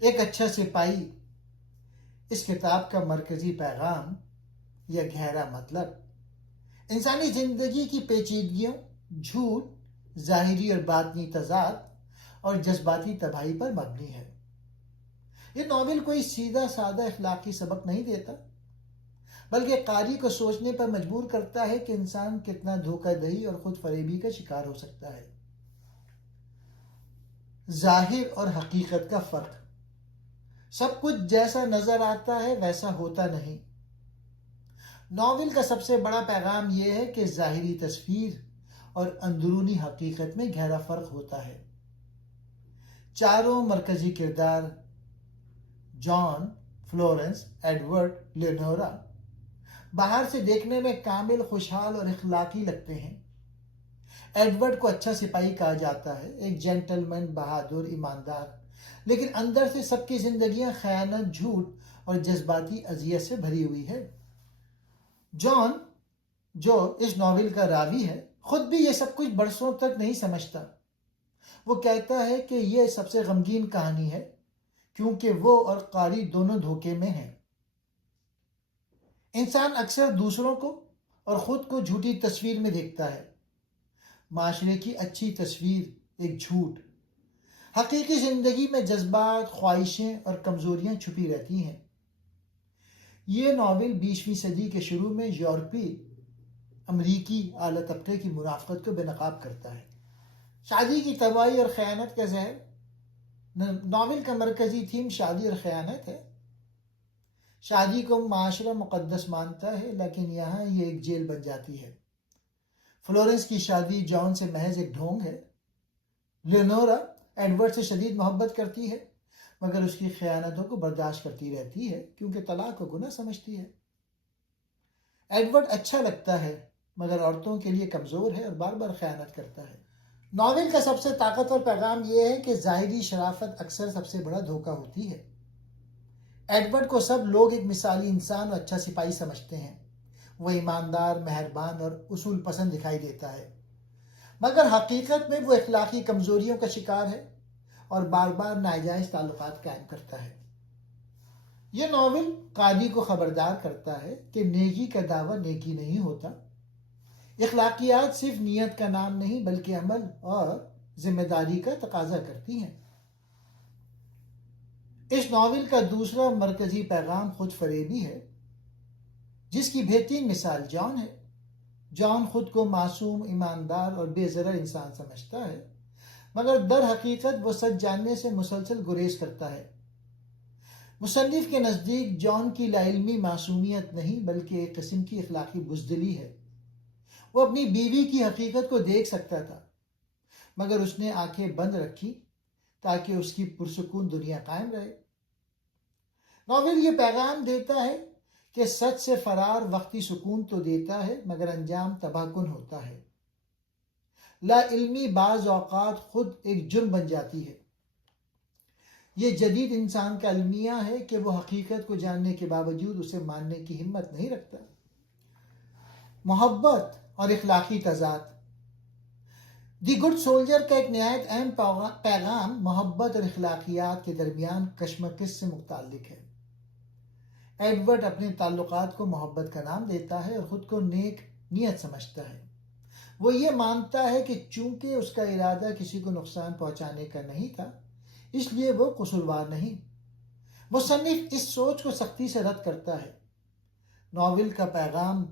ایک اچھا سپاہی اس کتاب کا مرکزی پیغام یا گہرا مطلب انسانی زندگی کی پیچیدگیوں، جھوٹ، ظاہری اور باطنی تضاد اور جذباتی تباہی پر مبنی ہے۔ یہ ناول کوئی سیدھا سادہ اخلاقی سبق نہیں دیتا، بلکہ قاری کو سوچنے پر مجبور کرتا ہے کہ انسان کتنا دھوکہ دہی اور خود فریبی کا شکار ہو سکتا ہے۔ ظاہر اور حقیقت کا فرق۔ سب کچھ جیسا نظر آتا ہے ویسا ہوتا نہیں۔ ناول کا سب سے بڑا پیغام یہ ہے کہ ظاہری تصویر اور اندرونی حقیقت میں گہرا فرق ہوتا ہے۔ چاروں مرکزی کردار جان، فلورنس، ایڈورڈ، لیونورا باہر سے دیکھنے میں کامل، خوشحال اور اخلاقی لگتے ہیں۔ ایڈورڈ کو اچھا سپاہی کہا جاتا ہے، ایک جینٹلمین، بہادر، ایماندار، لیکن اندر سے سب کی زندگیاں خیانت، جھوٹ اور جذباتی اذیت سے بھری ہوئی ہے۔ جان، جو اس ناول کا راوی ہے، خود بھی یہ سب کچھ برسوں تک نہیں سمجھتا۔ وہ کہتا ہے کہ یہ سب سے غمگین کہانی ہے کیونکہ وہ اور قاری دونوں دھوکے میں ہیں۔ انسان اکثر دوسروں کو اور خود کو جھوٹی تصویر میں دیکھتا ہے۔ معاشرے کی اچھی تصویر ایک جھوٹ۔ حقیقی زندگی میں جذبات، خواہشیں اور کمزوریاں چھپی رہتی ہیں۔ یہ ناول 20ویں صدی کے شروع میں یورپی امریکی اعلیٰ طبقے کی منافقت کو بے نقاب کرتا ہے۔ شادی کی تباہی اور خیانت کا زہر۔ ناول کا مرکزی تھیم شادی اور خیانت ہے۔ شادی کو معاشرہ مقدس مانتا ہے، لیکن یہاں یہ ایک جیل بن جاتی ہے۔ فلورنس کی شادی جان سے محض ایک ڈھونگ ہے۔ لیونورا ایڈورڈ سے شدید محبت کرتی ہے، مگر اس کی خیانتوں کو برداشت کرتی رہتی ہے کیونکہ طلاق کو گناہ سمجھتی ہے۔ ایڈورڈ اچھا لگتا ہے مگر عورتوں کے لیے کمزور ہے اور بار بار خیانت کرتا ہے۔ ناول کا سب سے طاقتور پیغام یہ ہے کہ ظاہری شرافت اکثر سب سے بڑا دھوکہ ہوتی ہے۔ ایڈورڈ کو سب لوگ ایک مثالی انسان اور اچھا سپاہی سمجھتے ہیں۔ وہ ایماندار، مہربان اور اصول پسند دکھائی دیتا ہے، مگر حقیقت میں وہ اخلاقی کمزوریوں کا شکار ہے اور بار بار ناجائز تعلقات قائم کرتا ہے۔ یہ ناول قاری کو خبردار کرتا ہے کہ نیکی کا دعویٰ نیکی نہیں ہوتا۔ اخلاقیات صرف نیت کا نام نہیں بلکہ عمل اور ذمہ داری کا تقاضا کرتی ہیں۔ اس ناول کا دوسرا مرکزی پیغام خود فریبی ہے، جس کی بہترین مثال جان ہے۔ جان خود کو معصوم، ایماندار اور بے ضرر انسان سمجھتا ہے، مگر در حقیقت وہ سچ جاننے سے مسلسل گریز کرتا ہے۔ مصنف کے نزدیک جان کی لا علمی معصومیت نہیں بلکہ ایک قسم کی اخلاقی بزدلی ہے۔ وہ اپنی بیوی کی حقیقت کو دیکھ سکتا تھا، مگر اس نے آنکھیں بند رکھی تاکہ اس کی پرسکون دنیا قائم رہے۔ ناول یہ پیغام دیتا ہے کہ سچ سے فرار وقتی سکون تو دیتا ہے مگر انجام تباہ کن ہوتا ہے۔ لا علمی بعض اوقات خود ایک جرم بن جاتی ہے۔ یہ جدید انسان کا المیہ ہے کہ وہ حقیقت کو جاننے کے باوجود اسے ماننے کی ہمت نہیں رکھتا۔ محبت اور اخلاقی تضاد۔ دی گڈ سولجر کا ایک نہایت اہم پیغام محبت اور اخلاقیات کے درمیان کشمکش سے متعلق ہے۔ ایڈورڈ اپنے تعلقات کو محبت کا نام دیتا ہے اور خود کو نیک نیت سمجھتا ہے۔ وہ یہ مانتا ہے کہ چونکہ اس کا ارادہ کسی کو نقصان پہنچانے کا نہیں تھا، اس لیے وہ قصوروار نہیں۔ مصنف اس سوچ کو سختی سے رد کرتا ہے۔ ناول کا پیغام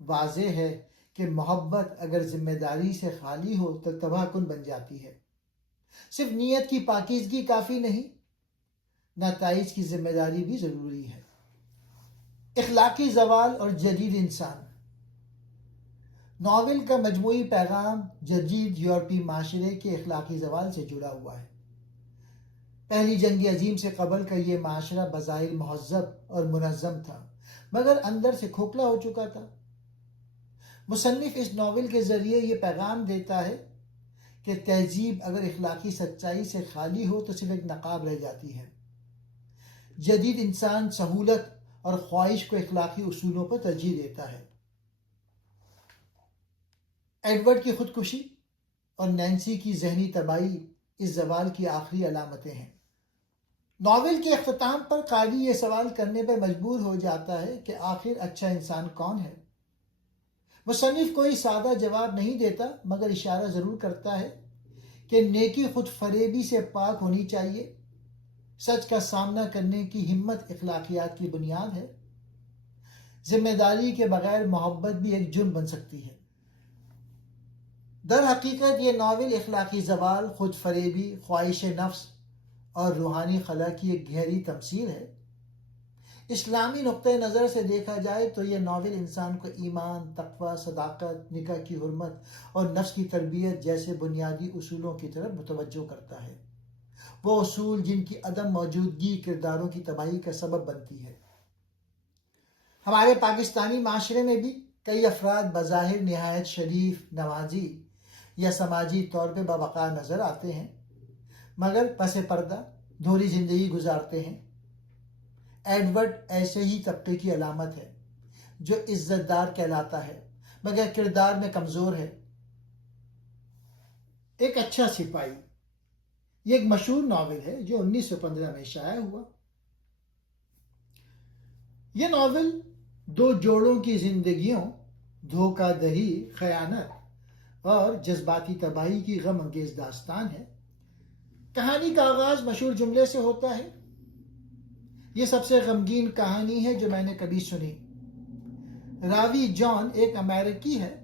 واضح ہے کہ محبت اگر ذمہ داری سے خالی ہو تو تباہ کن بن جاتی ہے۔ صرف نیت کی پاکیزگی کافی نہیں، نتائج کی ذمہ داری بھی ضروری ہے۔ اخلاقی زوال اور جدید انسان۔ ناول کا مجموعی پیغام جدید یورپی معاشرے کے اخلاقی زوال سے جڑا ہوا ہے۔ پہلی جنگ عظیم سے قبل کا یہ معاشرہ بظاہر مہذب اور منظم تھا، مگر اندر سے کھوکھلا ہو چکا تھا۔ مصنف اس ناول کے ذریعے یہ پیغام دیتا ہے کہ تہذیب اگر اخلاقی سچائی سے خالی ہو تو صرف ایک نقاب رہ جاتی ہے۔ جدید انسان سہولت اور خواہش کو اخلاقی اصولوں پر ترجیح دیتا ہے۔ ایڈورڈ کی خودکشی اور نینسی کی ذہنی تباہی اس زوال کی آخری علامتیں ہیں۔ ناول کے اختتام پر قاری یہ سوال کرنے پہ مجبور ہو جاتا ہے کہ آخر اچھا انسان کون ہے؟ مصنف کوئی سادہ جواب نہیں دیتا، مگر اشارہ ضرور کرتا ہے کہ نیکی خود فریبی سے پاک ہونی چاہیے، سچ کا سامنا کرنے کی ہمت اخلاقیات کی بنیاد ہے، ذمہ داری کے بغیر محبت بھی ایک جرم بن سکتی ہے۔ در حقیقت یہ ناول اخلاقی زوال، خود فریبی، خواہش نفس اور روحانی خلا کی ایک گہری تمثیل ہے۔ اسلامی نقطۂ نظر سے دیکھا جائے تو یہ ناول انسان کو ایمان، تقوی، صداقت، نکاح کی حرمت اور نفس کی تربیت جیسے بنیادی اصولوں کی طرف متوجہ کرتا ہے، وہ اصول جن کی عدم موجودگی کرداروں کی تباہی کا سبب بنتی ہے۔ ہمارے پاکستانی معاشرے میں بھی کئی افراد بظاہر نہایت شریف، نمازی یا سماجی طور پہ باوقار نظر آتے ہیں، مگر پس پردہ دھوری زندگی گزارتے ہیں۔ ایڈورڈ ایسے ہی طبقے کی علامت ہے جو عزت دار کہلاتا ہے مگر کردار میں کمزور ہے۔ ایک اچھا سپاہی، یہ ایک مشہور ناول ہے جو 1915 میں شائع ہوا۔ یہ ناول دو جوڑوں کی زندگیوں، دھوکہ دہی، خیانت اور جذباتی تباہی کی غم انگیز داستان ہے۔ کہانی کا آغاز مشہور جملے سے ہوتا ہے، یہ سب سے غمگین کہانی ہے جو میں نے کبھی سنی۔ راوی جان ایک امریکی ہے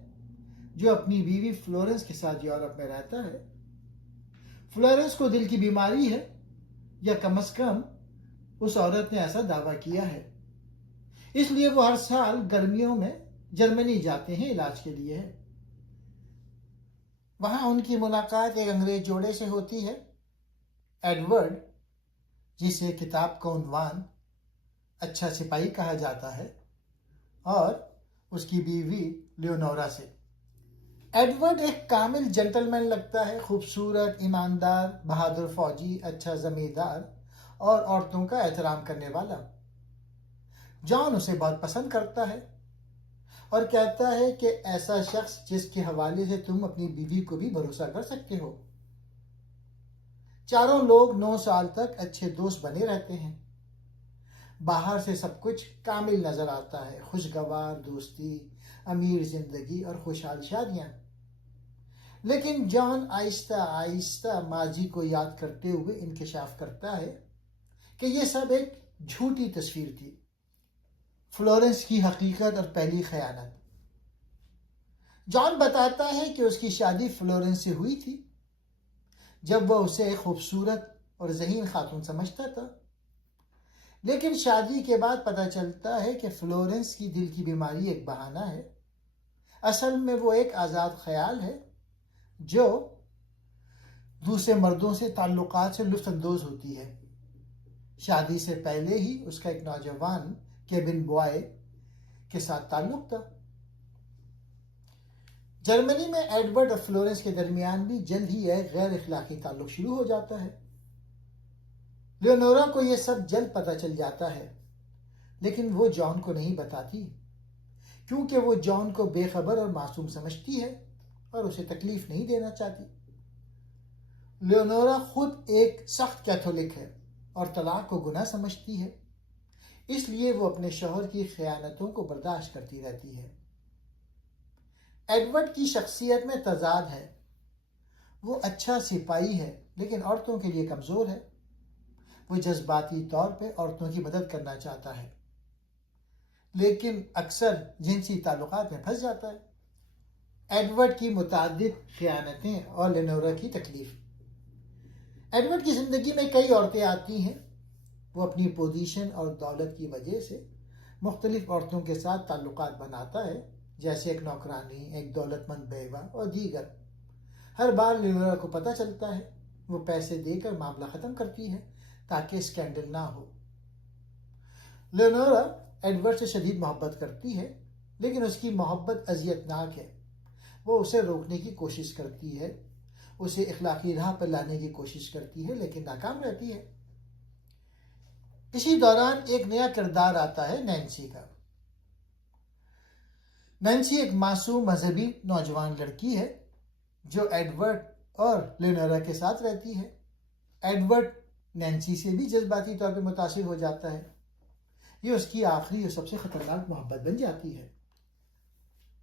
جو اپنی بیوی فلورنس کے ساتھ یورپ میں رہتا ہے۔ فلورنس کو دل کی بیماری ہے، یا کم از کم اس عورت نے ایسا دعویٰ کیا ہے، اس لیے وہ ہر سال گرمیوں میں جرمنی جاتے ہیں علاج کے لیے۔ وہاں ان کی ملاقات ایک انگریز جوڑے سے ہوتی ہے، ایڈورڈ، جسے کتاب کا عنوان اچھا سپاہی کہا جاتا ہے، اور اس کی بیوی لیونورا سے۔ ایڈورڈ ایک کامل جنٹلمین لگتا ہے، خوبصورت، ایماندار، بہادر فوجی، اچھا زمیندار اور عورتوں کا احترام کرنے والا۔ جان اسے بہت پسند کرتا ہے اور کہتا ہے کہ ایسا شخص جس کے حوالے سے تم اپنی بیوی کو بھی بھروسہ کر سکتے ہو۔ چاروں لوگ 9 سال تک اچھے دوست بنے رہتے ہیں۔ باہر سے سب کچھ کامل نظر آتا ہے، خوشگوار دوستی، امیر زندگی اور خوشحال شادیاں۔ لیکن جان آہستہ آہستہ ماضی کو یاد کرتے ہوئے انکشاف کرتا ہے کہ یہ سب ایک جھوٹی تصویر تھی، فلورنس کی حقیقت اور پہلی خیانت۔ جان بتاتا ہے کہ اس کی شادی فلورنس سے ہوئی تھی جب وہ اسے ایک خوبصورت اور ذہین خاتون سمجھتا تھا، لیکن شادی کے بعد پتہ چلتا ہے کہ فلورنس کی دل کی بیماری ایک بہانہ ہے، اصل میں وہ ایک آزاد خیال ہے جو دوسرے مردوں سے تعلقات سے لطف اندوز ہوتی ہے۔ شادی سے پہلے ہی اس کا ایک نوجوان کیبن بوائے کے ساتھ تعلق تھا۔ جرمنی میں ایڈورڈ اور فلورنس کے درمیان بھی جلد ہی ایک غیر اخلاقی تعلق شروع ہو جاتا ہے۔ لیونورا کو یہ سب جلد پتہ چل جاتا ہے، لیکن وہ جان کو نہیں بتاتی کیونکہ وہ جان کو بے خبر اور معصوم سمجھتی ہے اور اسے تکلیف نہیں دینا چاہتی۔ لیونورا خود ایک سخت کیتھولک ہے اور طلاق کو گناہ سمجھتی ہے، اس لیے وہ اپنے شوہر کی خیانتوں کو برداشت کرتی رہتی ہے۔ ایڈورڈ کی شخصیت میں تضاد ہے، وہ اچھا سپاہی ہے لیکن عورتوں کے لیے کمزور ہے، وہ جذباتی طور پہ عورتوں کی مدد کرنا چاہتا ہے لیکن اکثر جنسی تعلقات میں پھنس جاتا ہے۔ ایڈورڈ کی متعدد خیانتیں اور لینورا کی تکلیف۔ ایڈورڈ کی زندگی میں کئی عورتیں آتی ہیں، وہ اپنی پوزیشن اور دولت کی وجہ سے مختلف عورتوں کے ساتھ تعلقات بناتا ہے، جیسے ایک نوکرانی، ایک دولت مند بیوہ اور دیگر۔ ہر بار لیونورا کو پتہ چلتا ہے، وہ پیسے دے کر معاملہ ختم کرتی ہے تاکہ اسکینڈل نہ ہو۔ لیونورا ایڈورڈ سے شدید محبت کرتی ہے لیکن اس کی محبت اذیت ناک ہے، وہ اسے روکنے کی کوشش کرتی ہے، اسے اخلاقی راہ پر لانے کی کوشش کرتی ہے لیکن ناکام رہتی ہے۔ اسی دوران ایک نیا کردار آتا ہے، نینسی کا۔ نینسی ایک معصوم مذہبی نوجوان لڑکی ہے جو ایڈورڈ اور لیونورا کے ساتھ رہتی ہے۔ ایڈورڈ نینسی سے بھی جذباتی طور پہ متاثر ہو جاتا ہے. یہ اس کی آخری اور سب سے خطرناک محبت بن جاتی ہے.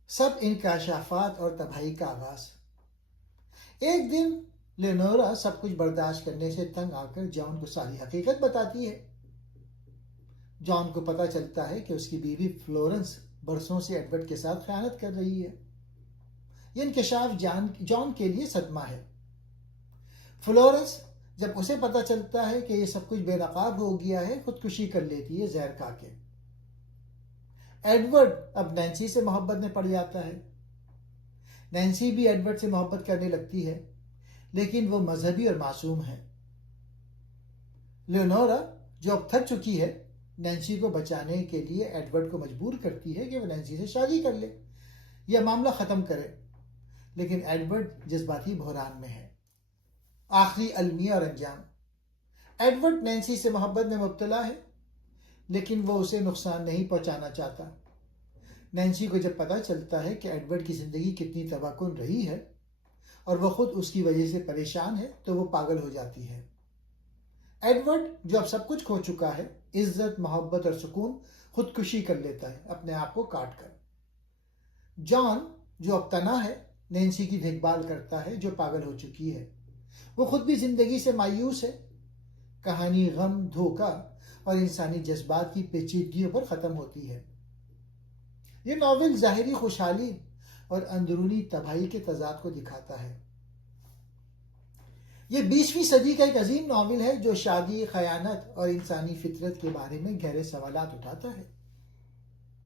سب انکشافات اور تباہی کا آغاز. ایک دن لیونورا سب کچھ برداشت کرنے سے تنگ آ کر جان کو ساری حقیقت بتاتی ہے. جان کو پتہ چلتا ہے کہ اس کی بیوی فلورنس برسوں سے ایڈورڈ کے ساتھ خیانت کر رہی ہے. یہ انکشاف جان کے لیے صدمہ ہے. فلورنس جب اسے پتہ چلتا ہے کہ یہ سب کچھ بے نقاب ہو گیا ہے خودکشی کر لیتی ہے زہر کھا کے. ایڈورڈ اب نینسی سے محبت میں پڑ جاتا ہے. نینسی بھی ایڈورڈ سے محبت کرنے لگتی ہے لیکن وہ مذہبی اور معصوم ہے. لیونورا جو اب تھک چکی ہے نینسی کو بچانے کے لیے ایڈورڈ کو مجبور کرتی ہے کہ وہ نینسی سے شادی کر لے یا معاملہ ختم کرے. لیکن ایڈورڈ جذباتی بحران میں ہے. آخری المیہ اور انجام. ایڈورڈ نینسی سے محبت میں مبتلا ہے لیکن وہ اسے نقصان نہیں پہنچانا چاہتا. نینسی کو جب پتہ چلتا ہے کہ ایڈورڈ کی زندگی کتنی تباہ کن رہی ہے اور وہ خود اس کی وجہ سے پریشان ہے تو وہ پاگل ہو جاتی ہے. ایڈورڈ جو اب سب کچھ کھو چکا ہے عزت محبت اور سکون خودکشی کر لیتا ہے اپنے آپ کو کاٹ کر. جان جو اب تنہا ہے نینسی کی دیکھ بھال کرتا ہے جو پاگل ہو چکی ہے. وہ خود بھی زندگی سے مایوس ہے. کہانی غم دھوکہ اور انسانی جذبات کی پیچیدگیوں پر ختم ہوتی ہے. یہ ناول ظاہری خوشحالی اور اندرونی تباہی کے تضاد کو دکھاتا ہے. یہ 20ویں صدی کا ایک عظیم ناول ہے جو شادی خیانت اور انسانی فطرت کے بارے میں گہرے سوالات اٹھاتا ہے.